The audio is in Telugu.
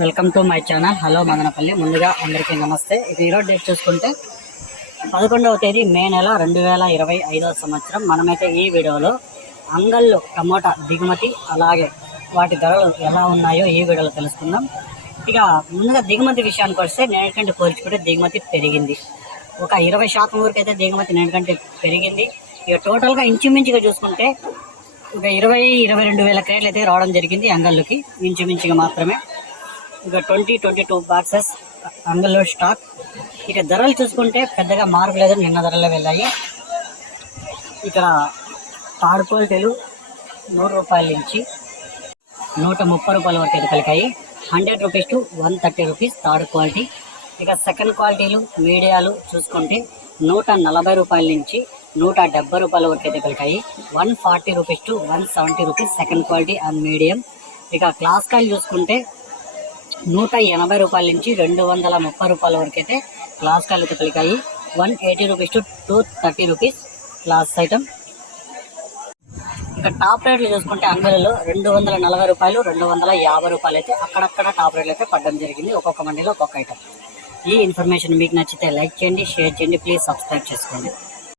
Welcome to my channel. Hello Madanapalle. ముందుగా అందరికీ నమస్తే. ఇది ఈరోజు డేట్ చూసుకుంటే పదకొండవ తేదీ మే నెల రెండు వేల ఇరవై ఐదవ సంవత్సరం. మనమైతే ఈ వీడియోలో అంగళ్ళు టమోటా దిగుమతి అలాగే వాటి ధరలు ఎలా ఉన్నాయో ఈ వీడియోలో తెలుసుకుందాం. ఇక ముందుగా దిగుమతి విషయానికి వస్తే నేటికంటే పోల్చుకుంటే దిగుమతి పెరిగింది. ఒక ఇరవై శాతం వరకు అయితే దిగుమతి నేటికంటే పెరిగింది. ఇక టోటల్గా ఇంచుమించుగా చూసుకుంటే ఒక ఇరవై ఇరవై రెండు వేల క్రేట్లు అయితే రావడం జరిగింది అంగళ్ళకి. ఇంచుమించుగా మాత్రమే. ఇక ట్వంటీ ట్వంటీ టూ బాక్సెస్ అందులో స్టాక్. ఇక ధరలు చూసుకుంటే పెద్దగా మార్పు లేదు నిన్న ధరలు వెళ్ళాయి. ఇక్కడ థర్డ్ క్వాలిటీలు నూరు రూపాయల నుంచి నూట ముప్పై రూపాయల వరకు అయితే కలిగాయి hundred rupees to one thirty rupees third quality. ఇక సెకండ్ క్వాలిటీలు మీడియాలు చూసుకుంటే నూట నలభై రూపాయల నుంచి నూట డెబ్బై రూపాయల వరకు అయితే కలిగాయి one forty rupees to one seventy rupees second quality and medium. ఇక క్లాస్ కాయలు చూసుకుంటే నూట ఎనభై రూపాయల నుంచి రెండు వందల ముప్పై రూపాయల వరకు అయితే క్లాస్ కాయలు అయితే కలిగాయి one eighty rupees to two thirty rupees class item. ఇక టాప్ రేట్లు చూసుకుంటే అంగడిలో రెండు వందల నలభై రూపాయలు రెండు వందల యాభై రూపాయలు అయితే అక్కడక్కడ టాప్ రేట్లు అయితే పడడం జరిగింది ఒక్కొక్క మండీలో ఒక్కొక్క ఐటమ్. ఈ ఇన్ఫర్మేషన్ మీకు నచ్చితే లైక్ చేయండి షేర్ చేయండి ప్లీజ్ సబ్స్క్రైబ్ చేసుకోండి.